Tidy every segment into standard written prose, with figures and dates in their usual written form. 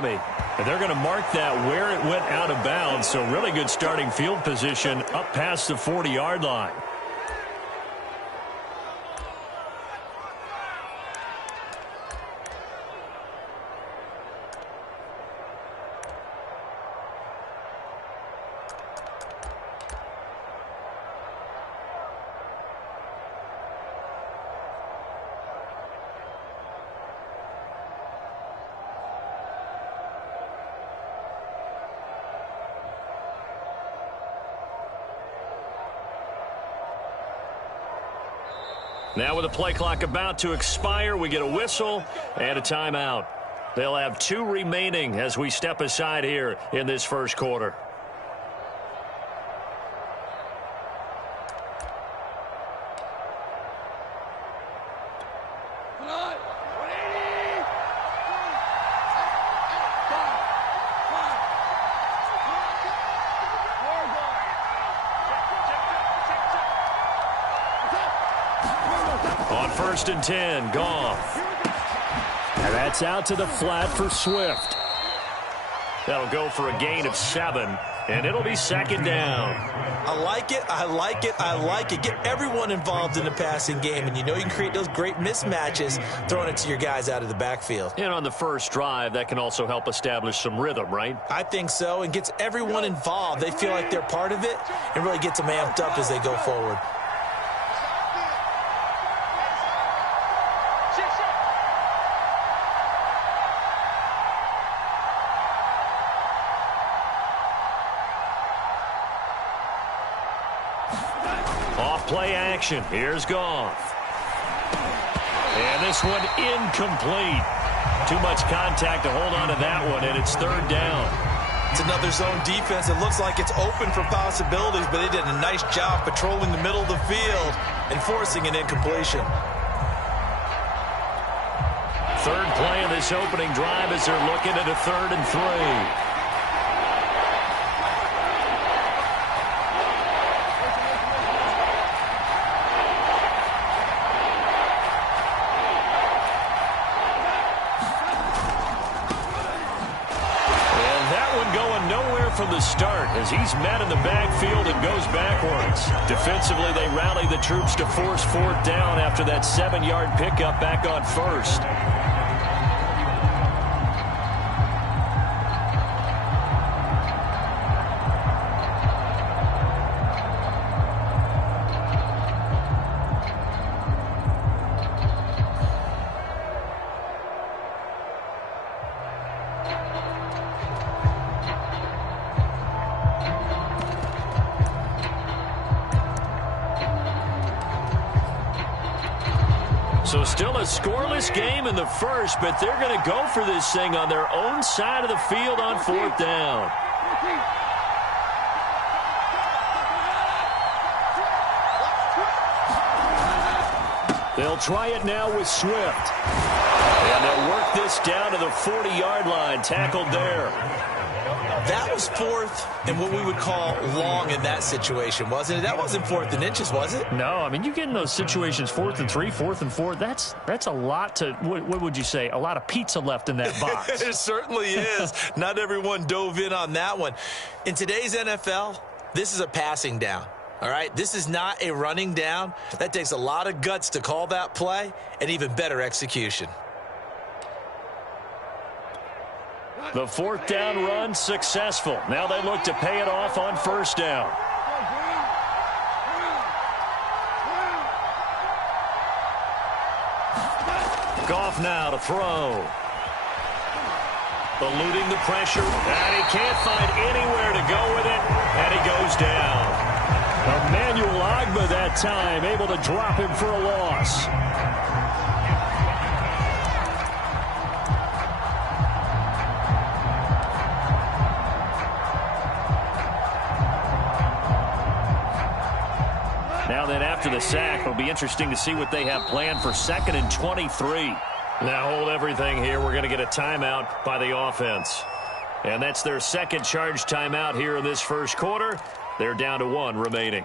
Miami. And they're going to mark that where it went out of bounds. So really good starting field position up past the 40-yard line. Now with the play clock about to expire, we get a whistle and a timeout. They'll have 2 remaining as we step aside here in this first quarter. On 1st and 10, Goff. And that's out to the flat for Swift. That'll go for a gain of 7, and it'll be 2nd down. I like it, I like it, I like it. Get everyone involved in the passing game, and you know you can create those great mismatches throwing it to your guys out of the backfield. And on the first drive, that can also help establish some rhythm, right? I think so, and gets everyone involved. They feel like they're part of it and really gets them amped up as they go forward. Play action. Here's Goff. And this one incomplete. Too much contact to hold on to that one, and it's 3rd down. It's another zone defense. It looks like it's open for possibilities, but they did a nice job patrolling the middle of the field and forcing an incompletion. 3rd play of this opening drive as they're looking at a 3rd and 3. From the start as he's met in the backfield and goes backwards. Defensively, they rally the troops to force 4th down after that 7-yard pickup back on 1st. So still a scoreless game in the first, but they're going to go for this thing on their own side of the field on 4th down. They'll try it now with Swift. And they'll work this down to the 40-yard line, tackled there. That was 4th and what we would call long in that situation, wasn't it? That wasn't 4th and inches, was it? No, I mean, you get in those situations 4th and 3, 4th and 4. That's a lot to, what would you say, a lot of pizza left in that box. It certainly is. Not everyone dove in on that one. In today's NFL, this is a passing down. All right, this is not a running down. That takes a lot of guts to call that play and even better execution. The 4th down run successful. Now they look to pay it off on 1st down. Goff now to throw. Eluding the pressure, and he can't find anywhere to go with it, and he goes down. Emmanuel Ogbah that time able to drop him for a loss. Now then, after the sack, it'll be interesting to see what they have planned for 2nd and 23. Now hold everything here. We're going to get a timeout by the offense. And that's their 2nd charge timeout here in this first quarter. They're down to 1 remaining.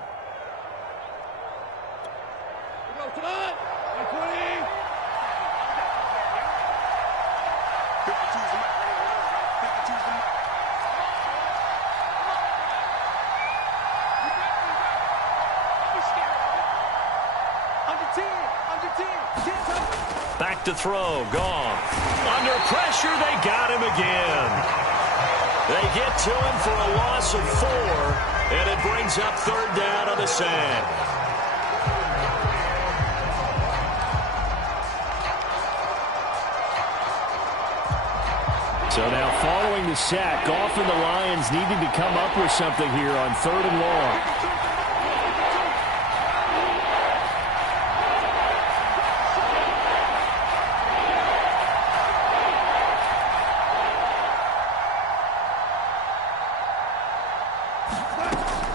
to throw. Gone. Under pressure, they got him again. They get to him for a loss of 4, and it brings up third down on the sack. So now following the sack, Goff and the Lions needing to come up with something here on 3rd and long.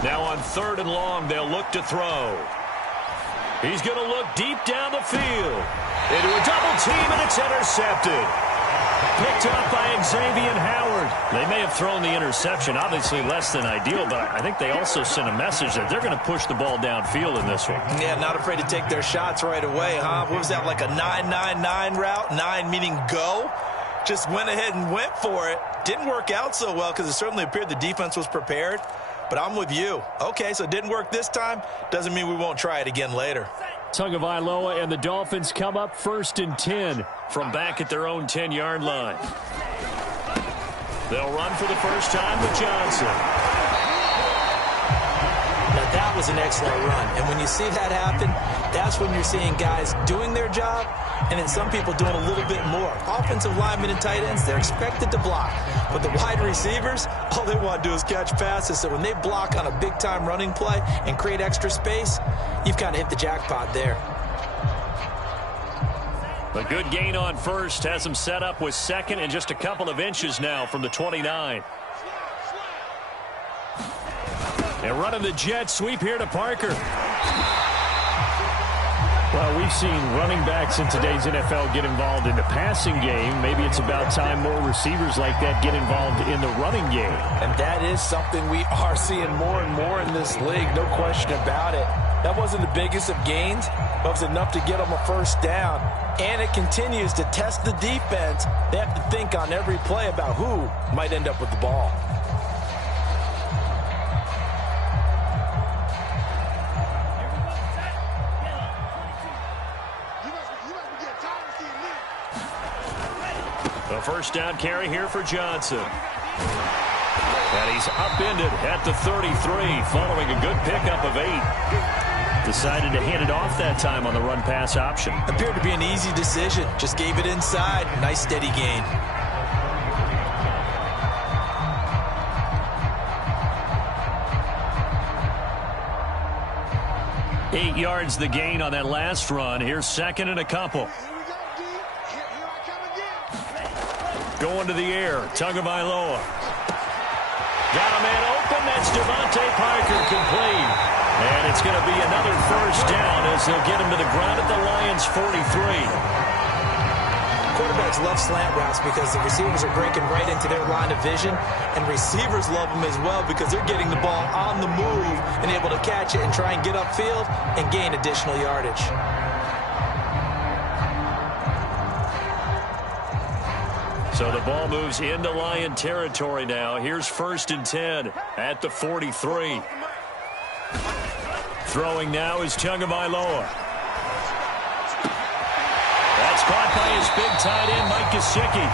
Now on 3rd and long, they'll look to throw. He's going to look deep down the field. Into a double team, and it's intercepted. Picked up by Xavier Howard. They may have thrown the interception, obviously less than ideal, but I think they also sent a message that they're going to push the ball downfield in this one. Yeah, not afraid to take their shots right away, huh? What was that, like a 9-9-9 route? 9 meaning go? Just went ahead and went for it. Didn't work out so well because it certainly appeared the defense was prepared. But I'm with you. Okay, so it didn't work this time. Doesn't mean we won't try it again later. Tagovailoa and the Dolphins come up 1st and 10. From back at their own 10-yard line. They'll run for the first time with Johnson. Now, that was an excellent run. And when you see that happen, that's when you're seeing guys doing their job and then some people doing a little bit more. Offensive linemen and tight ends, they're expected to block. But the wide receivers, all they want to do is catch passes. So when they block on a big-time running play and create extra space, you've kind of hit the jackpot there. A good gain on first has him set up with 2nd and just a couple of inches now from the 29. And running the jet sweep here to Parker. Well, we've seen running backs in today's NFL get involved in the passing game. Maybe it's about time more receivers like that get involved in the running game. And that is something we are seeing more and more in this league, no question about it. That wasn't the biggest of gains, but it was enough to get them a first down. And it continues to test the defense. They have to think on every play about who might end up with the ball. A first down carry here for Johnson. And he's upended at the 33 following a good pickup of 8. Decided to hand it off that time on the run-pass option. Appeared to be an easy decision. Just gave it inside. Nice steady gain. Eight yards the gain on that last run. Here's 2nd and a couple. Going to the air. Tagovailoa. Got a man open. That's Devontae Parker complete. And it's going to be another first down as they'll get him to the ground at the Lions' 43. Quarterbacks love slant routes because the receivers are breaking right into their line of vision, and receivers love them as well because they're getting the ball on the move and able to catch it and try and get upfield and gain additional yardage. So the ball moves into Lion territory now. Here's 1st and 10 at the 43. Throwing now is Tagovailoa. That's caught by his big tight end, Mike Gesicki.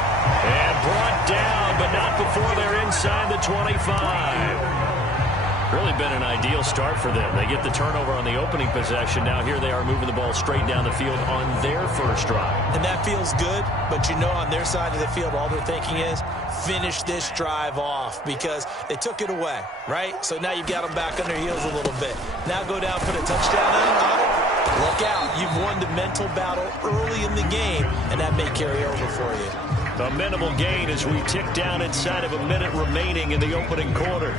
And brought down, but not before they're inside the 25. Really been an ideal start for them. They get the turnover on the opening possession. Now here they are moving the ball straight down the field on their first drive. And that feels good, but you know on their side of the field all they're thinking is finish this drive off because they took it away, right? So now you've got them back on their heels a little bit. Now go down, put a touchdown on it. Look out. You've won the mental battle early in the game, and that may carry over for you. A minimal gain as we tick down inside of a minute remaining in the opening quarter.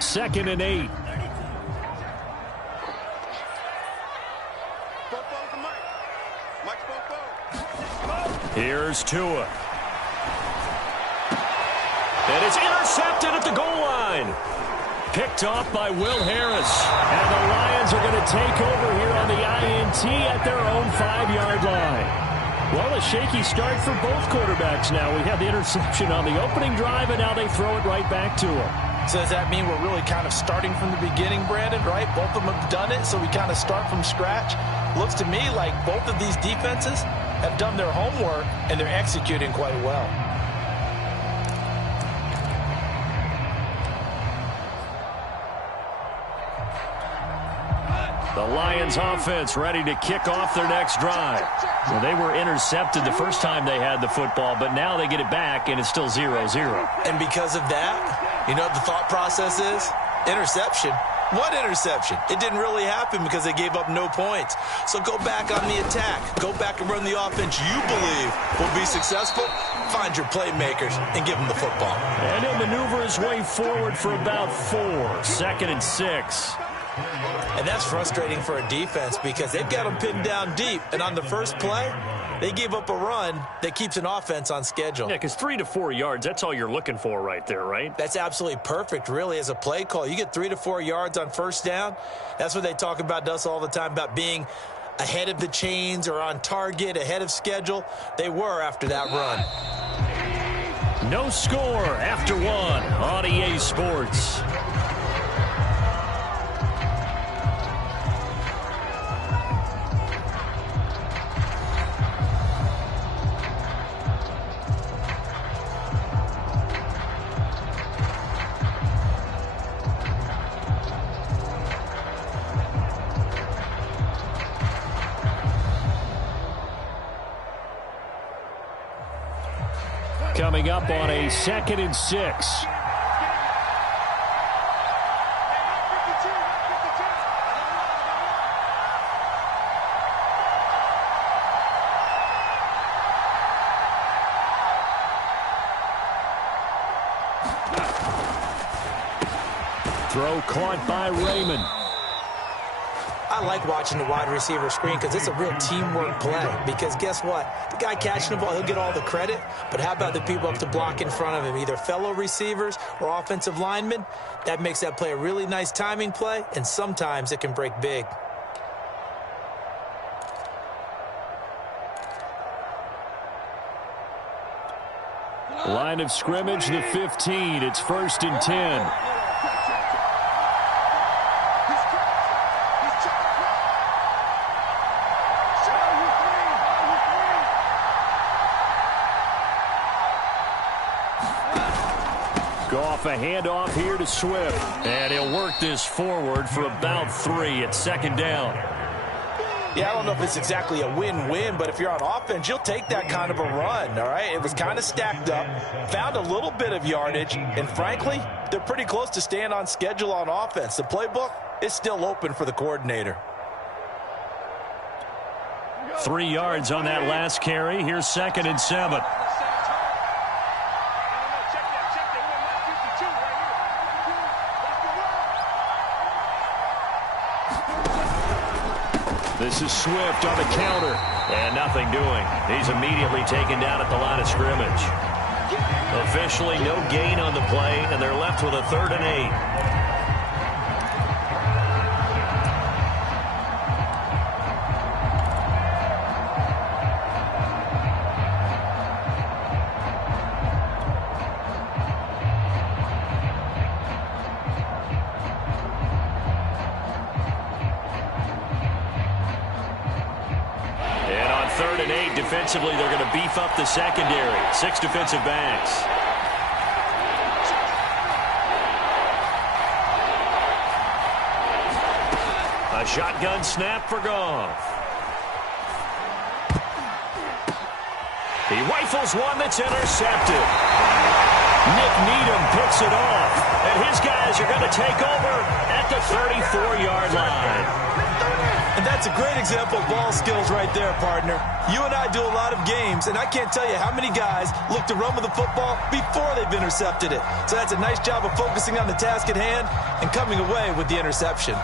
Second and 8. Here's Tua. And it's intercepted at the goal line. Picked off by Will Harris. And the Lions are going to take over here on the INT at their own 5-yard line. Well, a shaky start for both quarterbacks now. We had the interception on the opening drive, and now they throw it right back to him. So does that mean we're really kind of starting from the beginning, Brandon, right? Both of them have done it, so we kind of start from scratch. Looks to me like both of these defenses have done their homework, and they're executing quite well. The Lions offense ready to kick off their next drive. Well, they were intercepted the first time they had the football, but now they get it back, and it's still 0-0. And because of that, you know what the thought process is? Interception. What interception? It didn't really happen because they gave up no points. So go back on the attack. Go back and run the offense you believe will be successful. Find your playmakers and give them the football. And he'll maneuver his way forward for about 4. 2nd and 6. And that's frustrating for a defense because they've got them pinned down deep. And on the first play, they gave up a run that keeps an offense on schedule. Yeah, because 3 to 4 yards, that's all you're looking for right there, right? That's absolutely perfect, really, as a play call. You get 3 to 4 yards on first down. That's what they talk about to us all the time, about being ahead of the chains or on target, ahead of schedule. They were after that run. No score after 1 on EA Sports. Coming up on a 2nd and 6. Throw caught by Raymond. I like watching the wide receiver screen because it's a real teamwork play. Because guess what? The guy catching the ball, he'll get all the credit. But how about the people up to block in front of him, either fellow receivers or offensive linemen? That makes that play a really nice timing play, and sometimes it can break big. Line of scrimmage, the 15. It's 1st and 10. A handoff here to Swift. And he'll work this forward for about 3 at 2nd down. Yeah, I don't know if it's exactly a win-win, but if you're on offense, you'll take that kind of a run, all right? It was kind of stacked up, found a little bit of yardage, and frankly, they're pretty close to staying on schedule on offense. The playbook is still open for the coordinator. 3 yards on that last carry. Here's 2nd and 7. This is Swift on the counter. And nothing doing. He's immediately taken down at the line of scrimmage. Officially no gain on the play, and they're left with a 3rd and 8. Defensively, they're going to beef up the secondary. 6 defensive backs. A shotgun snap for Goff. He rifles one that's intercepted. Nick Needham picks it off, and his guys are going to take over at the 34-yard line. And that's a great example of ball skills right there, partner. You and I do a lot of games, and I can't tell you how many guys look to run with the football before they've intercepted it. So that's a nice job of focusing on the task at hand and coming away with the interception.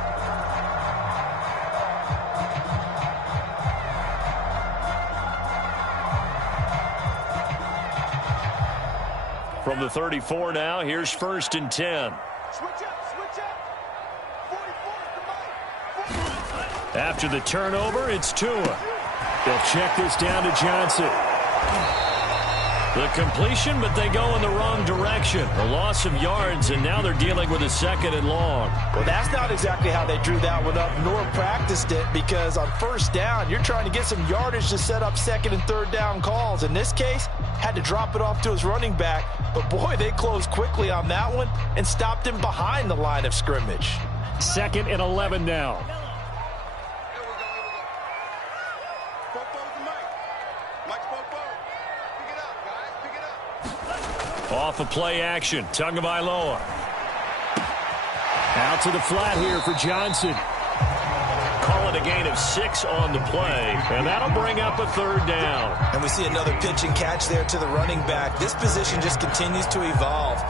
From the 34 now, here's 1st and 10. After the turnover, it's Tua. They'll check this down to Johnson. The completion, but they go in the wrong direction. A loss of yards, and now they're dealing with a 2nd and long. Well, that's not exactly how they drew that one up, nor practiced it, because on 1st down, you're trying to get some yardage to set up 2nd and 3rd down calls. In this case, had to drop it off to his running back, but boy, they closed quickly on that one and stopped him behind the line of scrimmage. 2nd and 11 now. Off of play action, Tagovailoa. Out to the flat here for Johnson. Call it a gain of 6 on the play, and that'll bring up a 3rd down. And we see another pitch and catch there to the running back. This position just continues to evolve.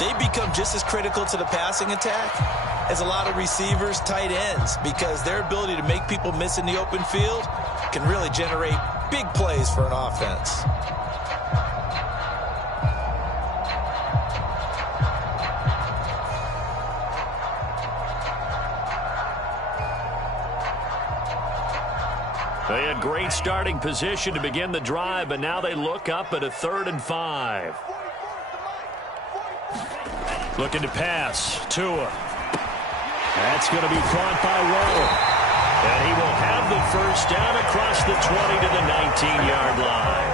They become just as critical to the passing attack as a lot of receivers, tight ends, because their ability to make people miss in the open field can really generate big plays for an offense. They had great starting position to begin the drive, but now they look up at a 3rd and 5. Looking to pass. Tua. That's going to be caught by Waller. And he will have the 1st down across the 20 to the 19-yard line.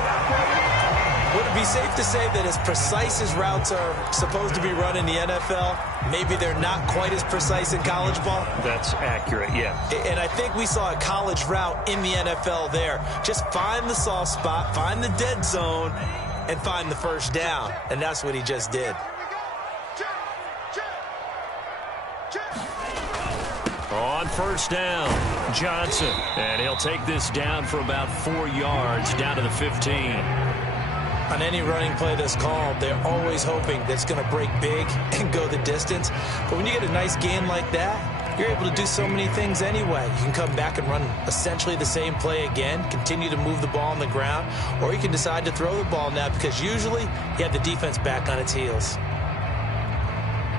Would it be safe to say that as precise as routes are supposed to be run in the NFL, maybe they're not quite as precise in college ball? That's accurate, yeah. And I think we saw a college route in the NFL there. Just find the soft spot, find the dead zone, and find the 1st down. And that's what he just did. On 1st down, Johnson. And he'll take this down for about 4 yards, down to the 15. On any running play that's called, they're always hoping that it's going to break big and go the distance. But when you get a nice gain like that, you're able to do so many things anyway. You can come back and run essentially the same play again, continue to move the ball on the ground, or you can decide to throw the ball now because usually you have the defense back on its heels.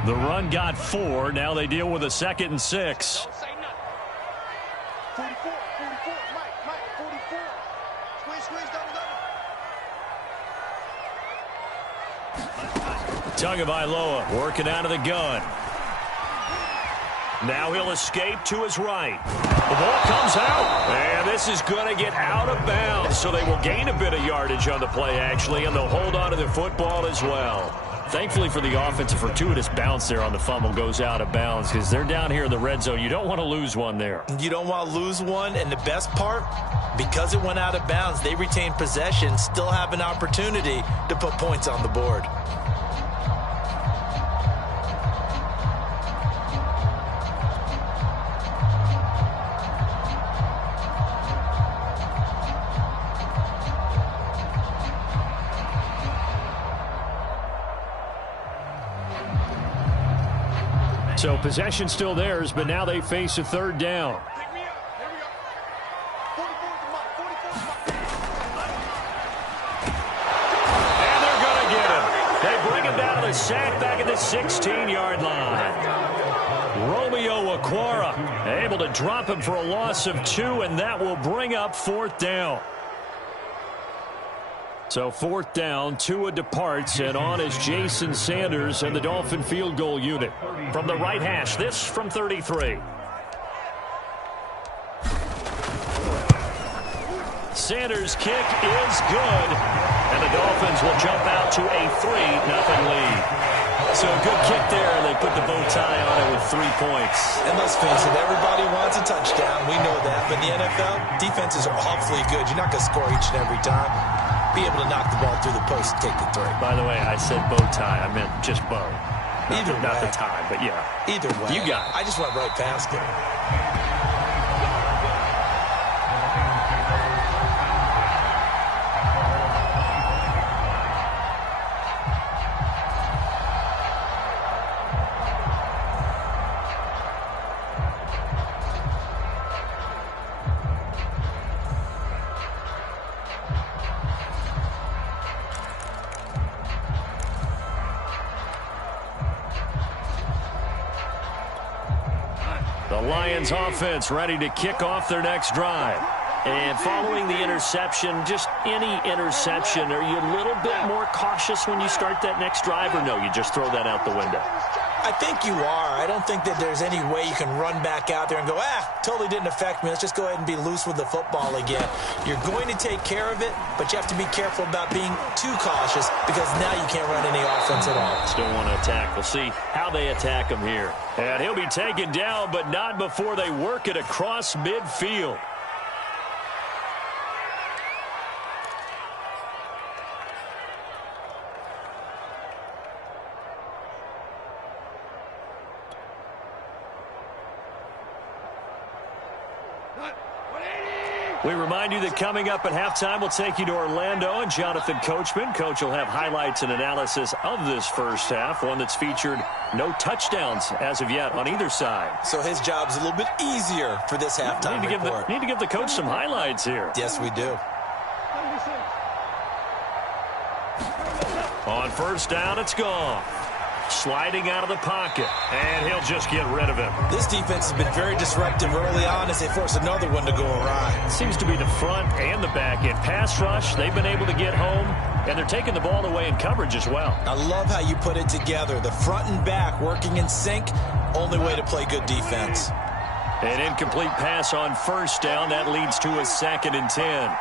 The run got 4. Now they deal with a 2nd and 6. Don't say nothing. 44, Mike, 44. Squeeze, double. Tagovailoa working out of the gun. Now he'll escape to his right. The ball comes out, and this is going to get out of bounds, so they will gain a bit of yardage on the play, actually, and they'll hold on to the football as well. Thankfully for the offense, a fortuitous bounce there on the fumble goes out of bounds because they're down here in the red zone. You don't want to lose one there. You don't want to lose one, and the best part, because it went out of bounds, they retain possession, still have an opportunity to put points on the board. So possession still theirs, but now they face a 3rd down. Pick me up. Here we go. 44's the mark. 44's the mark. And they're going to get him. They bring him down to the sack back at the 16-yard line. Romeo Okwara able to drop him for a loss of 2, and that will bring up 4th down. So 4th down, Tua departs, and on is Jason Sanders and the Dolphin field goal unit. From the right hash, this from 33. Sanders' kick is good, and the Dolphins will jump out to a 3-0 lead. So a good kick there, and they put the bow tie on it with 3 points. And let's face it, everybody wants a touchdown. We know that. But in the NFL, defenses are awfully good. You're not going to score each and every time. Be able to knock the ball through the post and take the 3. By the way, I said bow tie. I meant just bow. Not the tie, but yeah. Either way. You got it. I just went right past it. The Lions offense ready to kick off their next drive. And following the interception, just any interception, are you a little bit more cautious when you start that next drive, or no, you just throw that out the window? I think you are. I don't think that there's any way you can run back out there and go, totally didn't affect me. Let's just go ahead and be loose with the football again. You're going to take care of it, but you have to be careful about being too cautious because now you can't run any offense at all. Still want to attack. We'll see how they attack him here. And he'll be taken down, but not before they work it across midfield. We remind you that coming up at halftime, we'll take you to Orlando and Jonathan Coachman. Coach will have highlights and analysis of this first half, one that's featured no touchdowns as of yet on either side. So his job's a little bit easier for this halftime report. Need to give the coach some highlights here. Yes, we do. On first down, it's gone. Sliding out of the pocket, and he'll just get rid of him. This defense has been very disruptive early on as they force another one to go awry. Seems to be the front and the back end. Pass rush, they've been able to get home, and they're taking the ball away in coverage as well. I love how you put it together. The front and back working in sync, only way to play good defense. An incomplete pass on first down. That leads to a 2nd and 10.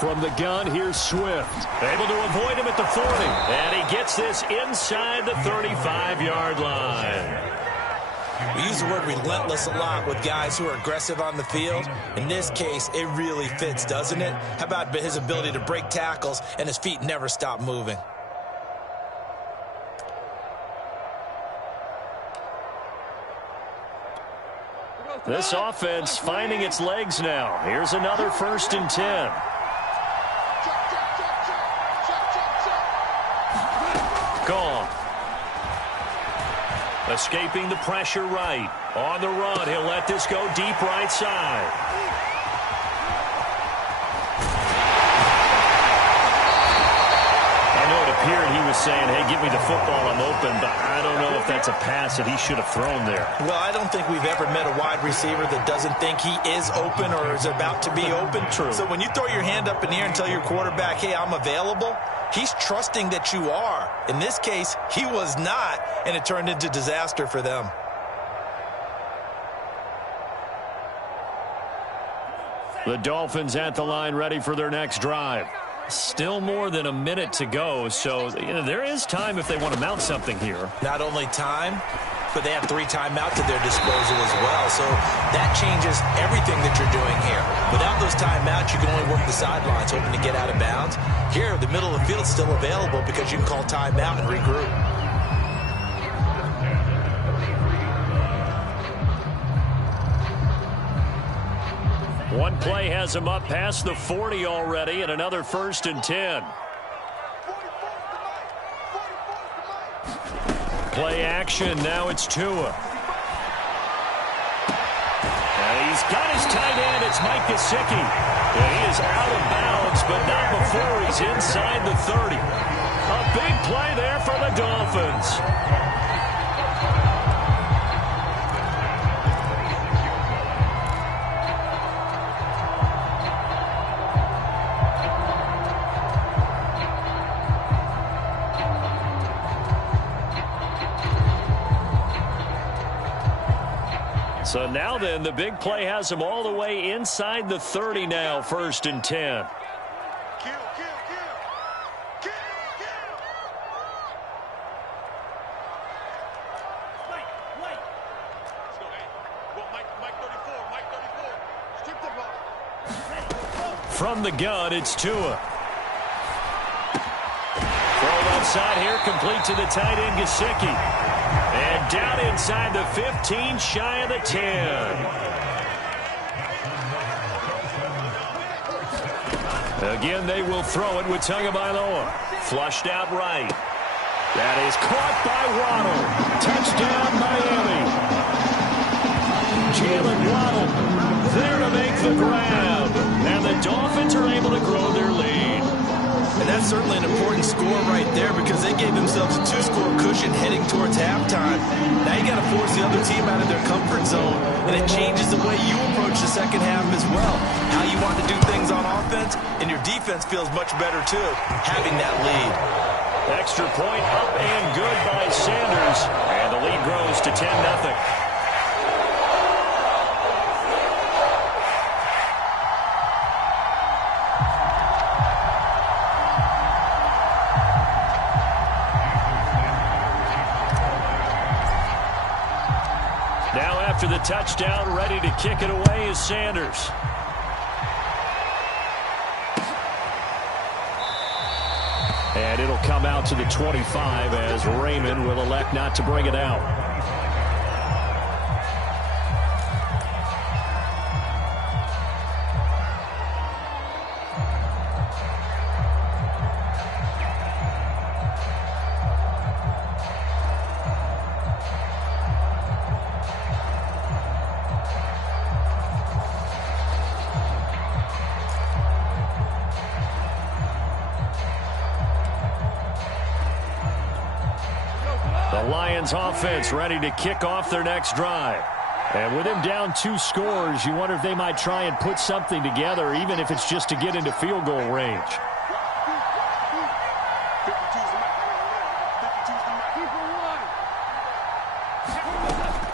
From the gun, here's Swift. Able to avoid him at the 40. And he gets this inside the 35-yard line. We use the word relentless a lot with guys who are aggressive on the field. In this case, it really fits, doesn't it? How about his ability to break tackles and his feet never stop moving? This offense finding its legs now. Here's another 1st and 10. Gone. Escaping the pressure right. On the run, he'll let this go deep right side. I know it appeared he was saying, hey, give me the football, I'm open, but I don't know if that's a pass that he should have thrown there. Well, I don't think we've ever met a wide receiver that doesn't think he is open or is about to be open. True. So when you throw your hand up in the air and tell your quarterback, hey, I'm available, he's trusting that you are. In this case, he was not, and it turned into disaster for them. The Dolphins at the line ready for their next drive. Still more than a minute to go, so there is time if they want to mount something here. Not only time, but they have 3 timeouts at their disposal as well. So that changes everything that you're doing here. Without those timeouts, you can only work the sidelines, hoping to get out of bounds. Here, the middle of the field is still available because you can call timeout and regroup. One play has him up past the 40 already, and another 1st and 10. Play action, now it's Tua. And he's got his tight end, it's Mike Gesicki. And he is out of bounds, but not before he's inside the 30. A big play there for the Dolphins. So now then, the big play has him all the way inside the 30 now, 1st and 10. From the gun, it's Tua. Throw left side here, complete to the tight end, Gesicki. And down inside the 15, shy of the 10. Again, they will throw it with Tagovailoa. Flushed out right. That is caught by Waddle. Touchdown, Miami. Jalen Waddle there to make the grab. And the Dolphins are able to grow their lead. And that's certainly an important score right there because they gave themselves a 2-score cushion heading towards halftime. Now you got to force the other team out of their comfort zone, and it changes the way you approach the second half as well. How you want to do things on offense, and your defense feels much better too, having that lead. Extra point up and good by Sanders, and the lead grows to 10-0. Now after the touchdown, ready to kick it away is Sanders. And it'll come out to the 25 as Raymond will elect not to bring it out. Lions offense ready to kick off their next drive. And with him down 2 scores, you wonder if they might try and put something together, even if it's just to get into field goal range.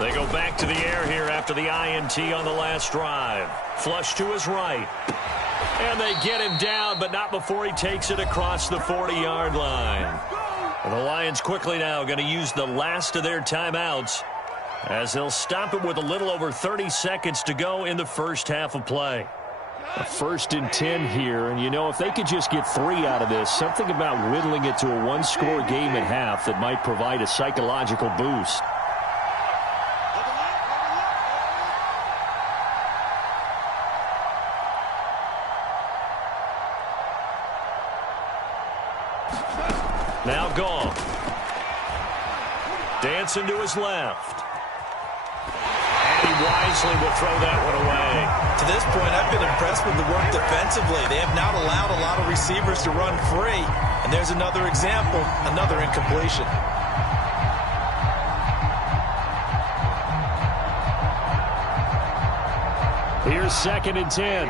They go back to the air here after the INT on the last drive. Flush to his right. And they get him down, but not before he takes it across the 40-yard line. And the Lions quickly now going to use the last of their timeouts as they'll stop it with a little over 30 seconds to go in the first half of play. A 1st and 10 here, and you know, if they could just get 3 out of this, something about whittling it to a 1-score game at half that might provide a psychological boost. Now Goff. Dancing to his left. And he wisely will throw that one away. To this point, I've been impressed with the work defensively. They have not allowed a lot of receivers to run free. And there's another example, another incompletion. Here's 2nd and 10.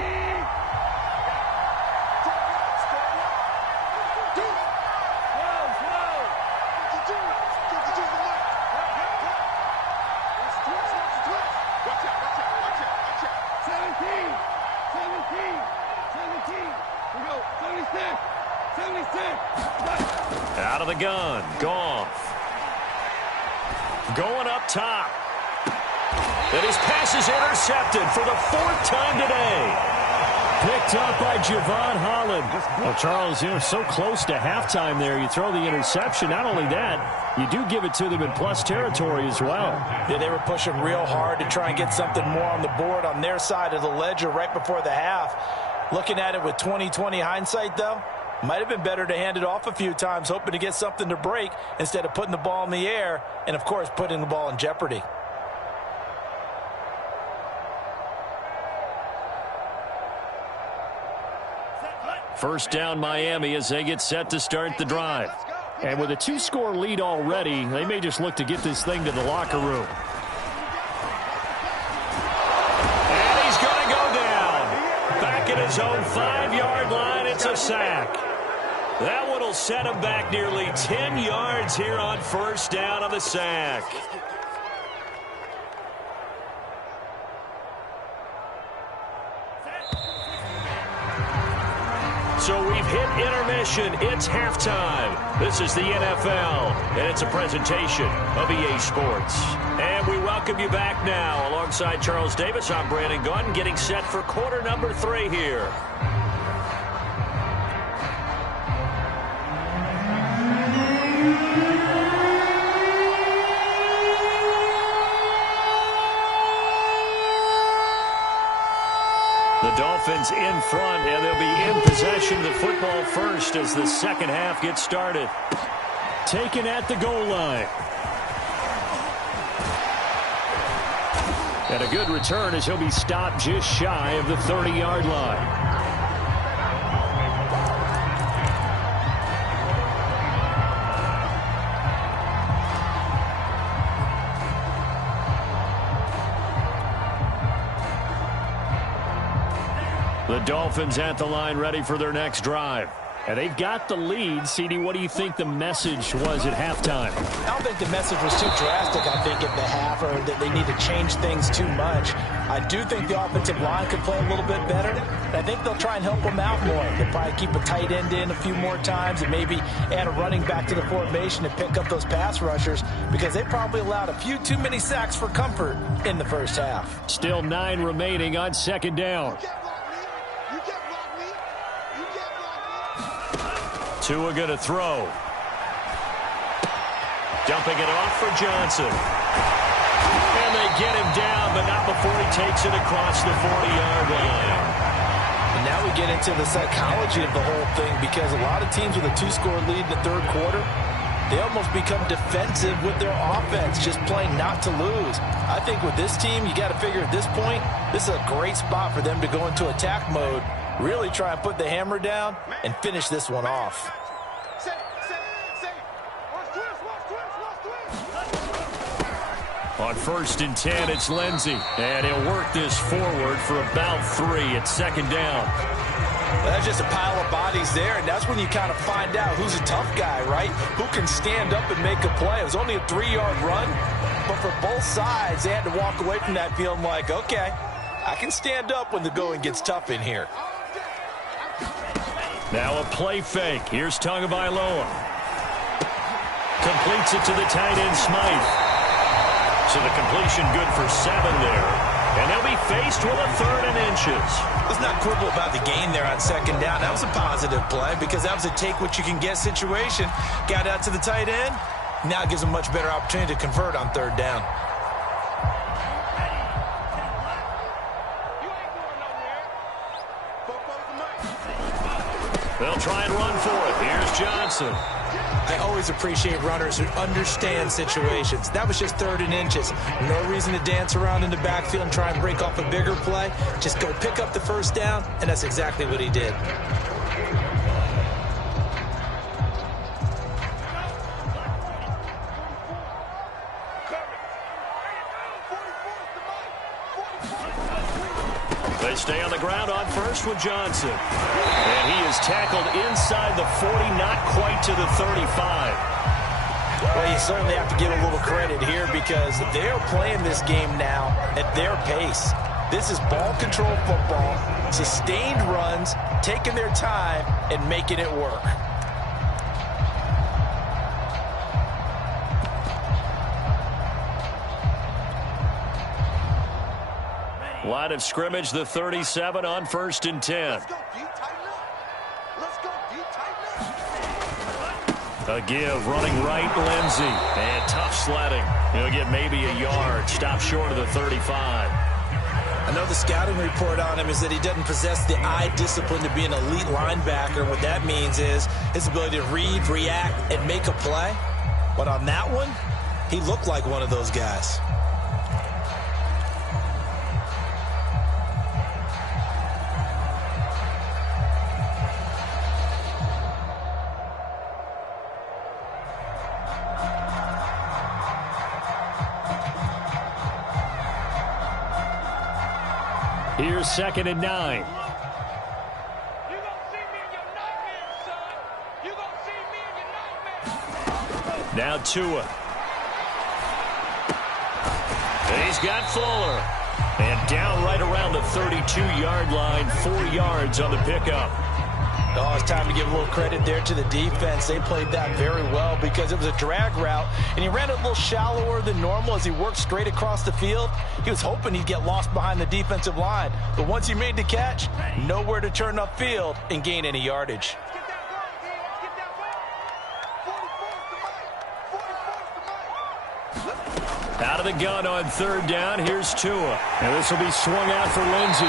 Out of the gun, Goff. Going up top. And his pass is intercepted for the 4th time today. Picked up by Javon Holland. Well, Charles, you know, so close to halftime there. You throw the interception. Not only that, you do give it to them in plus territory as well. Yeah, they were pushing real hard to try and get something more on the board on their side of the ledger right before the half. Looking at it with 20/20 hindsight, though, might have been better to hand it off a few times, hoping to get something to break instead of putting the ball in the air and, of course, putting the ball in jeopardy. First down Miami as they get set to start the drive. And with a 2-score lead already, they may just look to get this thing to the locker room. And he's going to go down. Back at his own 5-yard line, it's a sack. That one will set him back nearly 10 yards here on first down on the sack. So we've hit intermission. It's halftime. This is the NFL, and it's a presentation of EA Sports. And we welcome you back now. Alongside Charles Davis, I'm Brandon Gunn, getting set for quarter number 3 here. The Dolphins in front, and they'll be in possession of the football first as the second half gets started. Taken at the goal line. And a good return as he'll be stopped just shy of the 30-yard line. Dolphins at the line ready for their next drive. And they've got the lead. CD, what do you think the message was at halftime? I don't think the message was too drastic, I think, at the half, or that they need to change things too much. I do think the offensive line could play a little bit better. I think they'll try and help them out more. They'll probably keep a tight end in a few more times and maybe add a running back to the formation and pick up those pass rushers, because they probably allowed a few too many sacks for comfort in the first half. Still 9 remaining on second down. Tua going to throw. Dumping it off for Johnson. And they get him down, but not before he takes it across the 40-yard line. And now we get into the psychology of the whole thing, because a lot of teams with a 2-score lead in the third quarter, they almost become defensive with their offense, just playing not to lose. I think with this team, you got to figure at this point, this is a great spot for them to go into attack mode, really try and put the hammer down and finish this one off. On 1st and 10, it's Lindsey. And he'll work this forward for about 3 at second down. Well, that's just a pile of bodies there, and that's when you kind of find out who's a tough guy, right? Who can stand up and make a play. It was only a 3-yard run, but for both sides, they had to walk away from that feeling like, okay, I can stand up when the going gets tough in here. Now a play fake. Here's Tagovailoa. Completes it to the tight end, Smythe. So the completion good for 7 there. And they'll be faced with a 3rd and inches. Let's not quibble about the gain there on second down. That was a positive play, because that was a take-what-you-can-get situation. Got out to the tight end. Now it gives them a much better opportunity to convert on 3rd down. They'll try and run for it. Here's Johnson. I always appreciate runners who understand situations. That was just 3rd and inches. No reason to dance around in the backfield and try and break off a bigger play. Just go pick up the first down, and that's exactly what he did. They stay on the ground on 1st with Johnson. And he is tackled inside the 40, not quite to the 35. Well, you certainly have to give a little credit here, because they're playing this game now at their pace. This is ball control football, sustained runs, taking their time and making it work. Line of scrimmage, the 37 on 1st and 10. Let's go deep, tighten up. Let's go deep, tighten up. A give, running right, Lindsey. And tough sledding. He'll get maybe a yard. Stop short of the 35. I know the scouting report on him is that he doesn't possess the eye discipline to be an elite linebacker. What that means is his ability to read, react, and make a play. But on that one, he looked like one of those guys. Here's 2nd and 9. You gonna see me in your nightmares, son. You gonna see me in your nightmares. Now Tua. He's got Fuller. And down right around the 32-yard line, 4 yards on the pickup. Oh, it's time to give a little credit there to the defense. They played that very well, because it was a drag route, and he ran it a little shallower than normal as he worked straight across the field. He was hoping he'd get lost behind the defensive line, but once he made the catch, nowhere to turn upfield and gain any yardage. Out of the gun on 3rd down, here's Tua. And this will be swung out for Lindsey.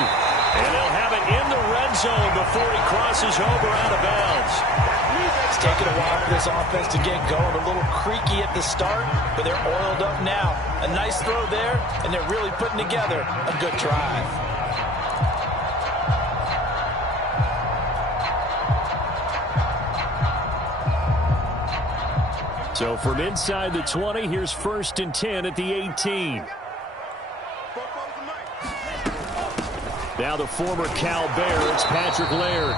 And they'll have it in the red zone before he crosses over out of bounds. It's taken a while for this offense to get going. A little creaky at the start, but they're oiled up now. A nice throw there, and they're really putting together a good drive. So from inside the 20, here's 1st and 10 at the 18. Now Now the former Cal Bear, it's Patrick Laird.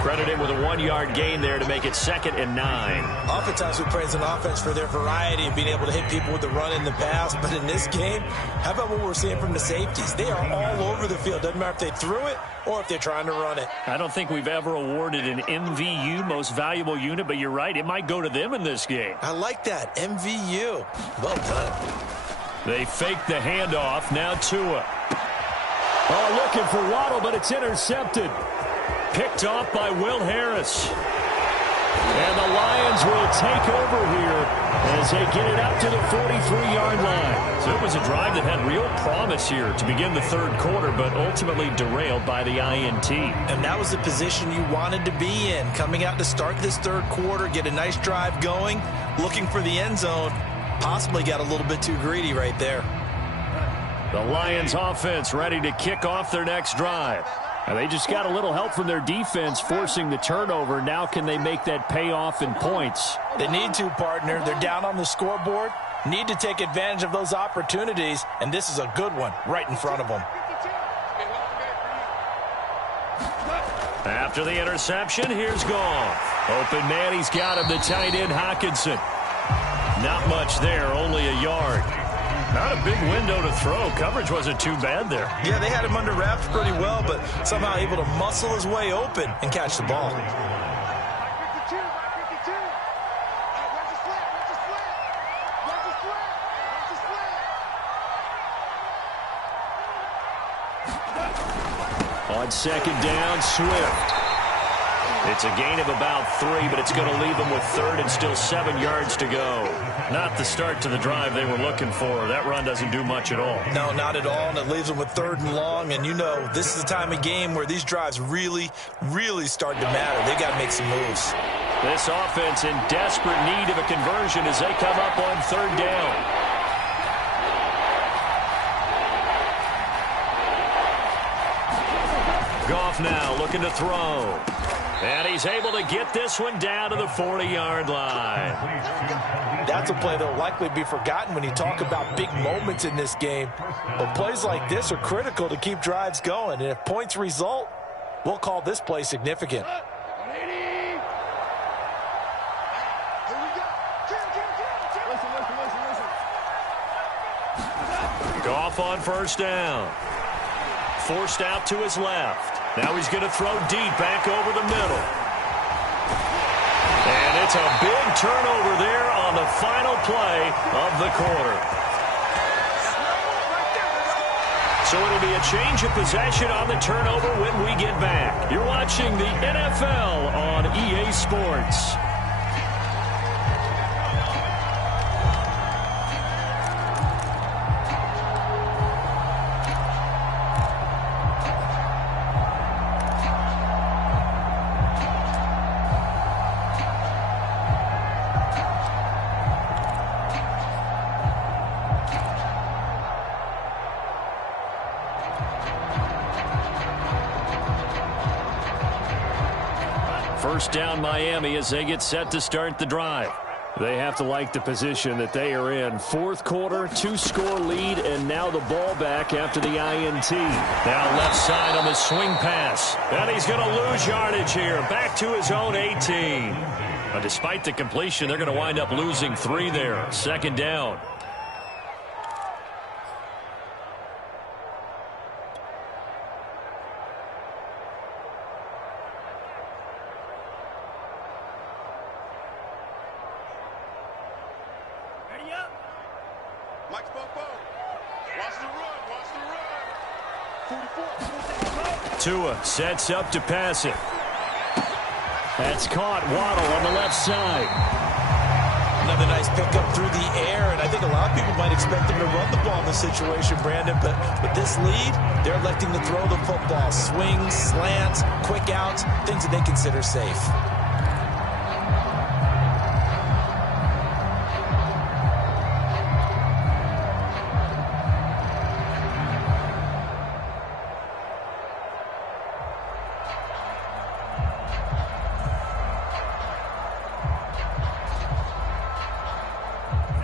Credited with a 1-yard gain there to make it 2nd and 9. Oftentimes we praise an offense for their variety of being able to hit people with the run in the pass. But in this game, how about what we're seeing from the safeties? They are all over the field. Doesn't matter if they threw it or if they're trying to run it. I don't think we've ever awarded an MVU, most valuable unit, but you're right. It might go to them in this game. I like that. MVU. Well done. They fake the handoff. Now Tua. Oh, looking for Waddle, but it's intercepted. Picked off by Will Harris. And the Lions will take over here as they get it up to the 43-yard line. So it was a drive that had real promise here to begin the third quarter, but ultimately derailed by the INT. And that was the position you wanted to be in. Coming out to start this third quarter, get a nice drive going, looking for the end zone. Possibly got a little bit too greedy right there. The Lions offense ready to kick off their next drive. And they just got a little help from their defense forcing the turnover. Now can they make that pay off in points? They need to, partner. They're down on the scoreboard. Need to take advantage of those opportunities. And this is a good one right in front of them. After the interception, here's Goff. Open man, he's got him, the tight end Hockenson. Not much there, only a yard. Not a big window to throw. Coverage wasn't too bad there. Yeah, they had him under wraps pretty well, but somehow able to muscle his way open and catch the ball. On second down, Swift. It's a gain of about 3, but it's going to leave them with 3rd and still 7 yards to go. Not the start to the drive they were looking for. That run doesn't do much at all. No, not at all, and it leaves them with 3rd and long. And you know, this is the time of game where these drives really, really start to matter. They got to make some moves. This offense in desperate need of a conversion as they come up on 3rd down. Goff now looking to throw. And he's able to get this one down to the 40-yard line. That's a play that will likely be forgotten when you talk about big moments in this game. But plays like this are critical to keep drives going. And if points result, we'll call this play significant. Goff on 1st down. Forced out to his left. Now he's going to throw deep back over the middle. And it's a big turnover there on the final play of the quarter. So it'll be a change of possession on the turnover when we get back. You're watching the NFL on EA Sports. First down Miami as they get set to start the drive. They have to like the position that they are in. 4th quarter, 2-score lead, and now the ball back after the INT. Now left side on the swing pass. And he's going to lose yardage here. Back to his own 18. But despite the completion, they're going to wind up losing 3 there. 2nd down. Tua sets up to pass it. That's caught. Waddle on the left side. Another nice pickup through the air, and I think a lot of people might expect them to run the ball in this situation, Brandon, but with this lead, they're electing to throw the football. Swings, slants, quick outs, things that they consider safe.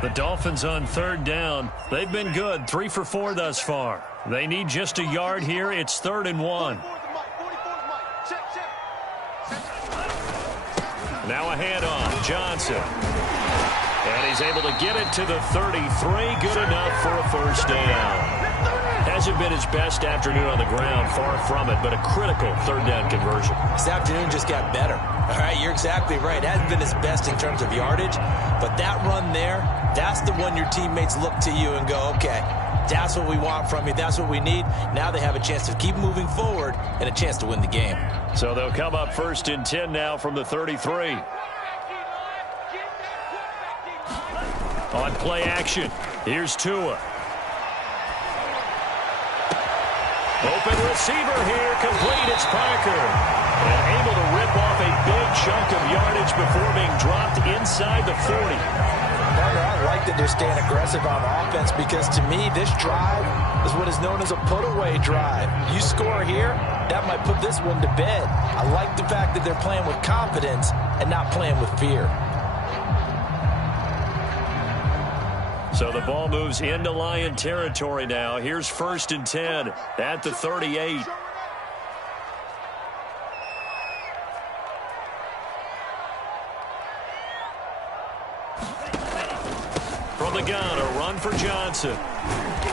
The Dolphins on 3rd down. They've been good, 3 for 4 thus far. They need just a yard here. It's 3rd and 1. Now a handoff. Johnson. And he's able to get it to the 33. Good enough for a first down. Hasn't been his best afternoon on the ground. Far from it, but a critical 3rd down conversion. This afternoon just got better. All right, you're exactly right. It hasn't been his best in terms of yardage, but that run there, that's the one your teammates look to you and go, okay, that's what we want from you. That's what we need. Now they have a chance to keep moving forward and a chance to win the game. So they'll come up 1st and 10 now from the 33. On play action, here's Tua. Open receiver here, complete. It's Parker. And able to rip off a big chunk of yardage before being dropped inside the 40. I like that they're staying aggressive on offense because, to me, this drive is what is known as a put-away drive. You score here, that might put this one to bed. I like the fact that they're playing with confidence and not playing with fear. So the ball moves into Lion territory now. Here's 1st and 10 at the 38. From the gun, a run for Johnson.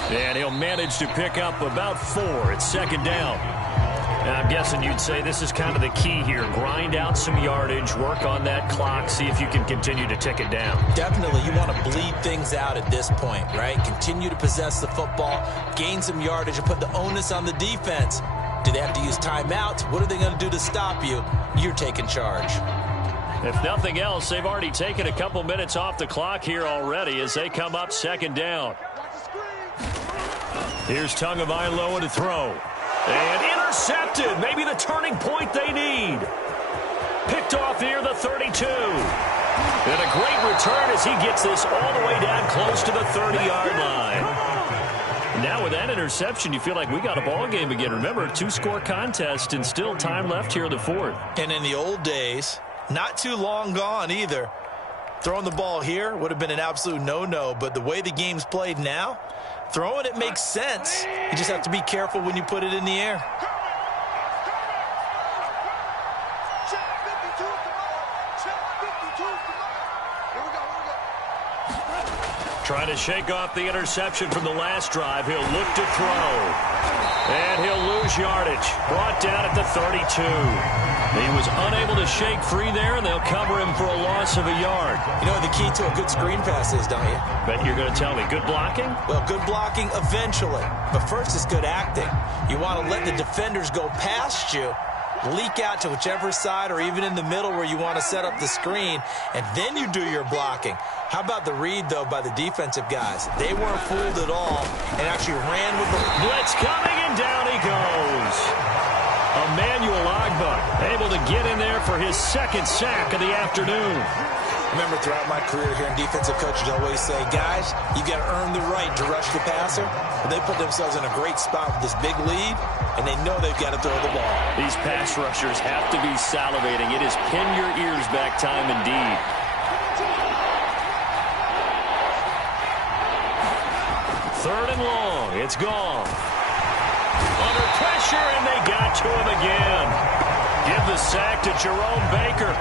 And he'll manage to pick up about 4. It's 2nd down. Now, I'm guessing you'd say this is kind of the key here. Grind out some yardage, work on that clock, see if you can continue to tick it down. Definitely, you want to bleed things out at this point, right? Continue to possess the football, gain some yardage, and put the onus on the defense. Do they have to use timeouts? What are they going to do to stop you? You're taking charge. If nothing else, they've already taken a couple minutes off the clock here already as they come up 2nd down. Here's Tagovailoa to throw. And intercepted. Maybe the turning point they need. Picked off near the 32. And a great return as he gets this all the way down close to the 30-yard line. Now with that interception, you feel like we got a ball game again. Remember, 2-score contest and still time left here in the 4th. And in the old days, not too long gone either, throwing the ball here would have been an absolute no-no. But the way the game's played now, throwing it makes sense. You just have to be careful when you put it in the air. Trying to shake off the interception from the last drive. He'll look to throw. And he'll lose yardage. Brought down at the 32. He was unable to shake free there, and they'll cover him for a loss of a yard. You know what the key to a good screen pass is, don't you? Bet you're going to tell me. Good blocking? Well, good blocking eventually. But first it's good acting. You want to let the defenders go past you, leak out to whichever side or even in the middle where you want to set up the screen, and then you do your blocking. How about the read, though, by the defensive guys? They weren't fooled at all and actually ran with the blitz coming, and down he goes. Emmanuel Agba able to get in there for his 2nd sack of the afternoon. Remember, throughout my career here in defensive coaches always say, guys, you got to earn the right to rush the passer. But they put themselves in a great spot with this big lead, and they know they've got to throw the ball. These pass rushers have to be salivating. It is pin your ears back time indeed. Third and long. It's gone. Under pressure, and they got to him again. Give the sack to Jerome Baker.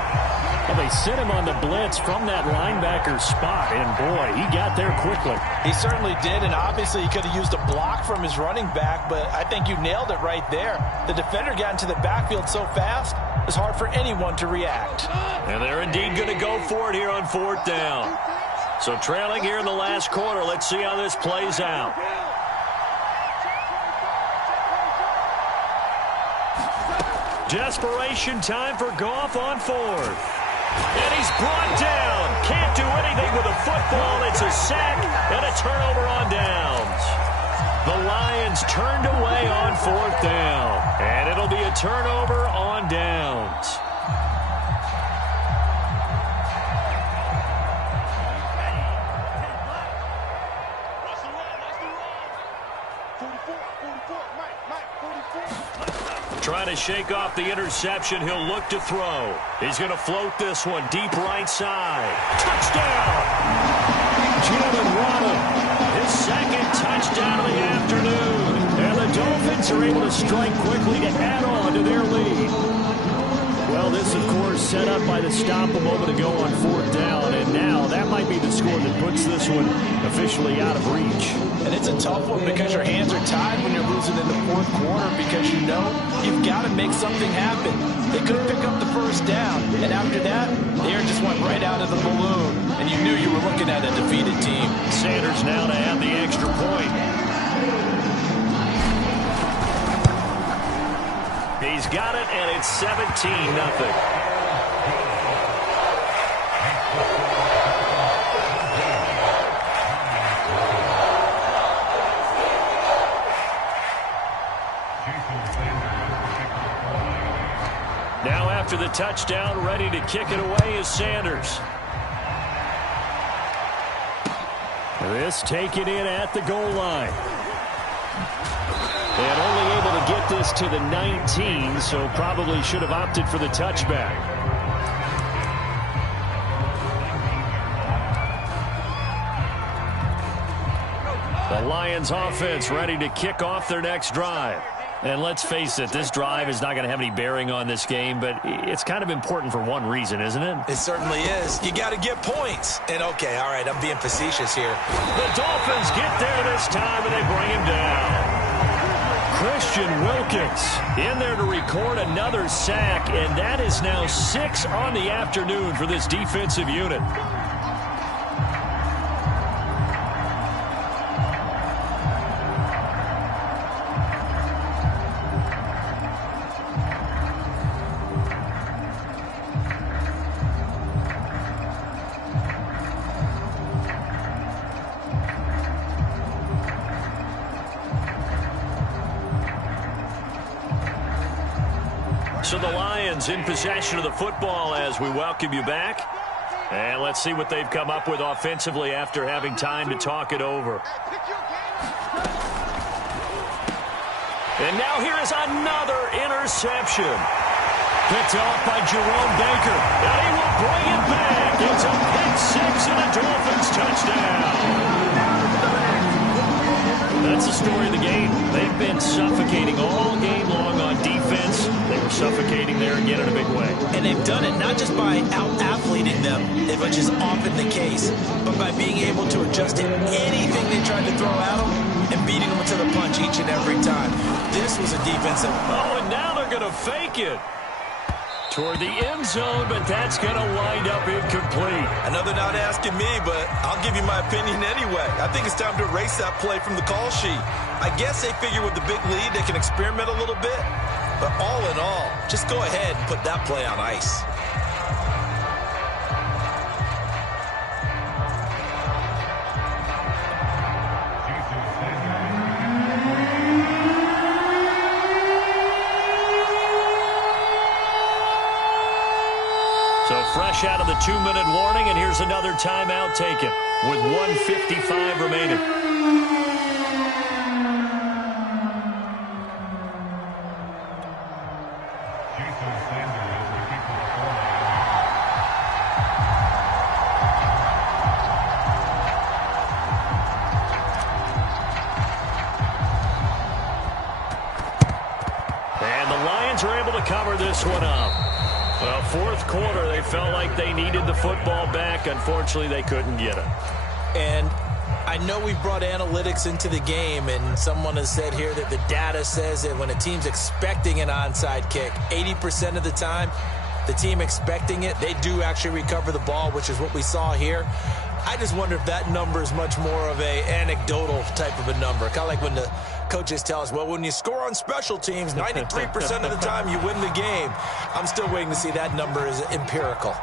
Well, they sent him on the blitz from that linebacker spot, and boy, he got there quickly. He certainly did, and obviously he could have used a block from his running back, but I think you nailed it right there. The defender got into the backfield so fast, it's hard for anyone to react. And they're indeed going to go for it here on 4th down. So trailing here in the last quarter, let's see how this plays out. Desperation time for Goff on 4th. And he's brought down. Can't do anything with a football. It's a sack and a turnover on downs. The Lions turned away on 4th down. And it'll be a turnover on downs. Trying to shake off the interception. He'll look to throw. He's going to float this one deep right side. Touchdown! Jalen Waddle, his 2nd touchdown of the afternoon. Lions are able to strike quickly to add on to their lead. Well, this, of course, set up by the stop a moment ago on 4th down, and now that might be the score that puts this one officially out of reach. And it's a tough one because your hands are tied when you're losing in the 4th quarter because you know you've got to make something happen. They couldn't pick up the first down, and after that, the air just went right out of the balloon, and you knew you were looking at a defeated team. Sanders now to add the extra point. He's got it, and it's 17-0. Now after the touchdown, ready to kick it away is Sanders. This taken in at the goal line. And only able to get this to the 19, so probably should have opted for the touchback. The Lions offense ready to kick off their next drive. And let's face it, this drive is not going to have any bearing on this game, but it's kind of important for one reason, isn't it? It certainly is. You got to get points. And, okay, all right, I'm being facetious here. The Dolphins get there this time, and they bring him down. Christian Wilkins in there to record another sack, and that is now 6 on the afternoon for this defensive unit. So the Lions in possession of the football as we welcome you back. And let's see what they've come up with offensively after having time to talk it over. And now here is another interception. Picked off by Jerome Baker. And he will bring it back. It's a pick six and a Dolphins touchdown. That's the story of the game. They've been suffocating all game long on defense. They were suffocating there again in a big way. And they've done it not just by out-athleting them, which is often the case, but by being able to adjust to anything they tried to throw at them and beating them to the punch each and every time. This was a defensive... Oh, and now they're going to fake it toward the end zone, but that's going to wind up incomplete. I know they're not asking me, but I'll give you my opinion anyway. I think it's time to erase that play from the call sheet. I guess they figure with the big lead, they can experiment a little bit. But all in all, just go ahead and put that play on ice. So fresh out of the 2-minute warning, and here's another timeout taken with 1:55 remaining. And the Lions are able to cover this one up. Well, fourth quarter, they felt like they needed the football back. Unfortunately, they couldn't get it. And I know we brought analytics into the game, and someone has said here that the data says that when a team's expecting an onside kick, 80% of the time, the team expecting it, they do actually recover the ball, which is what we saw here. I just wonder if that number is much more of a anecdotal type of a number. Kind of like when the coaches tell us, well, when you score on special teams, 93% of the time you win the game. I'm still waiting to see that number is empirical.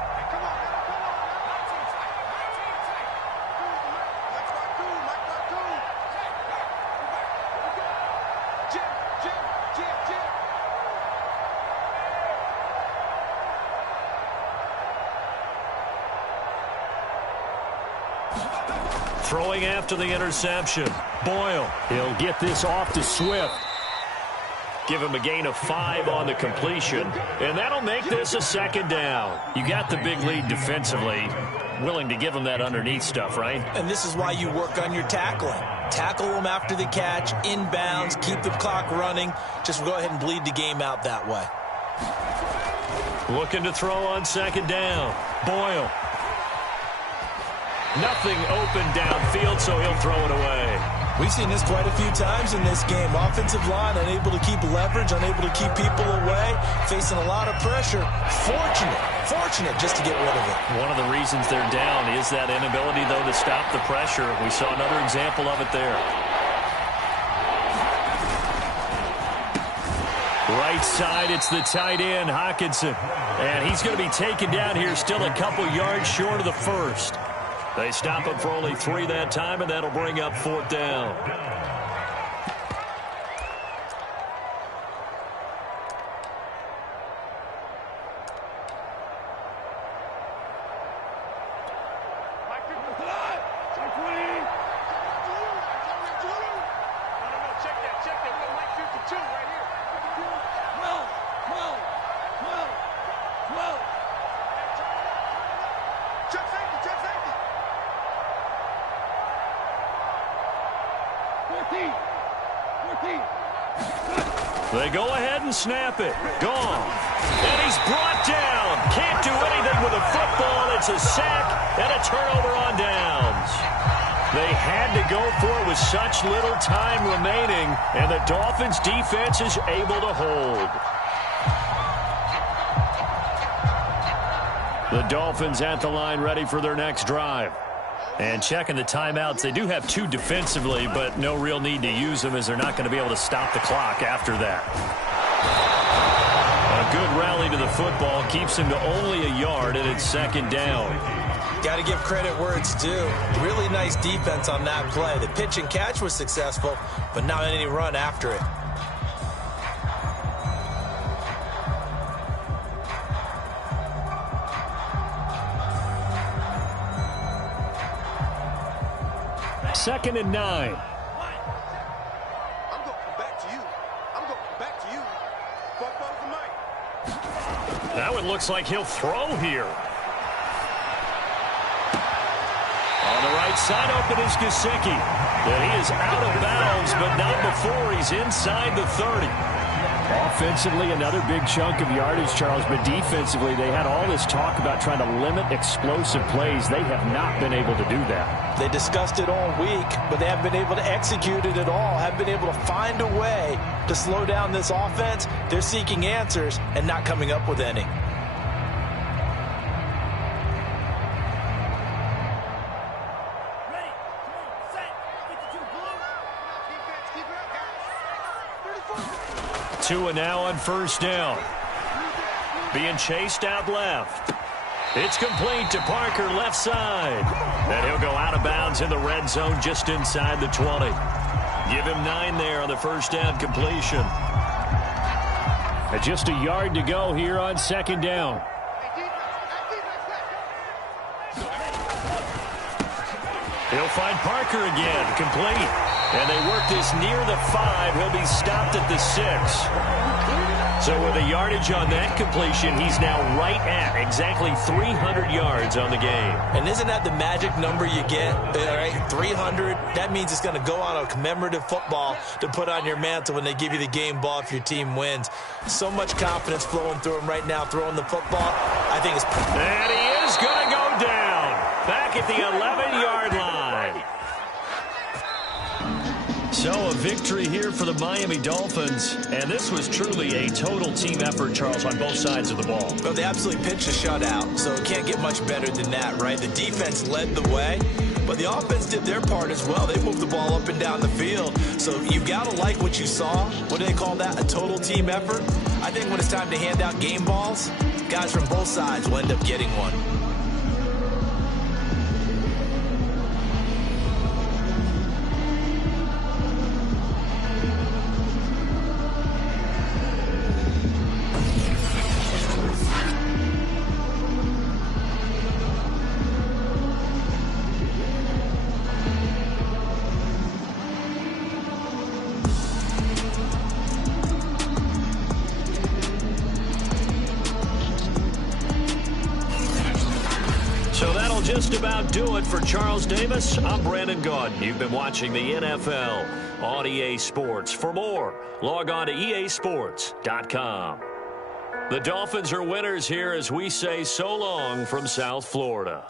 Throwing after the interception. Boyle. He'll get this off to Swift. Give him a gain of 5 on the completion, and that'll make this a second down. You got the big lead defensively. Willing to give him that underneath stuff, right? And this is why you work on your tackling. Tackle them after the catch, inbounds, keep the clock running. Just go ahead and bleed the game out that way. Looking to throw on second down. Boyle. Nothing open downfield, so he'll throw it away. We've seen this quite a few times in this game. Offensive line unable to keep leverage, unable to keep people away, facing a lot of pressure. Fortunate just to get rid of it. One of the reasons they're down is that inability, though, to stop the pressure. We saw another example of it there. Right side, it's the tight end, Hockenson. And he's going to be taken down here, still a couple yards short of the first. They stop him for only 3 that time, and that'll bring up 4th down. They go ahead and snap it. Gone. And he's brought down. Can't do anything with a football. It's a sack and a turnover on downs. They had to go for it with such little time remaining, and the Dolphins' defense is able to hold. The Dolphins at the line ready for their next drive. And checking the timeouts, they do have 2 defensively, but no real need to use them as they're not going to be able to stop the clock after that. A good rally to the football keeps him to only a yard, and it's second down. Got to give credit where it's due. Really nice defense on that play. The pitch and catch was successful, but not any run after it. Second and 9. I'm going to come back to you. I'm going to come back to you. Football's the mic. That one looks like he'll throw here. On the right side, open is Gesicki. And he is out of bounds, but not before he's inside the 30. Offensively, another big chunk of yardage, Charles, but defensively, they had all this talk about trying to limit explosive plays. They have not been able to do that. They discussed it all week, but they haven't been able to execute it at all, haven't been able to find a way to slow down this offense. They're seeking answers and not coming up with any. Tua now on first down. Being chased out left. It's complete to Parker, left side. And he'll go out of bounds in the red zone just inside the 20. Give him 9 there on the first down completion. And just a yard to go here on second down. He'll find Parker again, complete. And they work this near the 5. He'll be stopped at the 6. So with a yardage on that completion, he's now right at exactly 300 yards on the game. And isn't that the magic number you get? All right, 300. That means it's going to go on a commemorative football to put on your mantle when they give you the game ball if your team wins. So much confidence flowing through him right now, throwing the football. I think it's... And he is going to go down. Back at the 11-yard line. So a victory here for the Miami Dolphins, and this was truly a total team effort, Charles, on both sides of the ball. Well, they absolutely pitched a shutout, so it can't get much better than that, right? The defense led the way, but the offense did their part as well. They moved the ball up and down the field, so you've got to like what you saw. What do they call that, a total team effort? I think when it's time to hand out game balls, guys from both sides will end up getting one. That'll just about do it for Charles Davis. I'm Brandon Gaudin. You've been watching the NFL on EA Sports. For more, log on to easports.com. The Dolphins are winners here as we say so long from South Florida.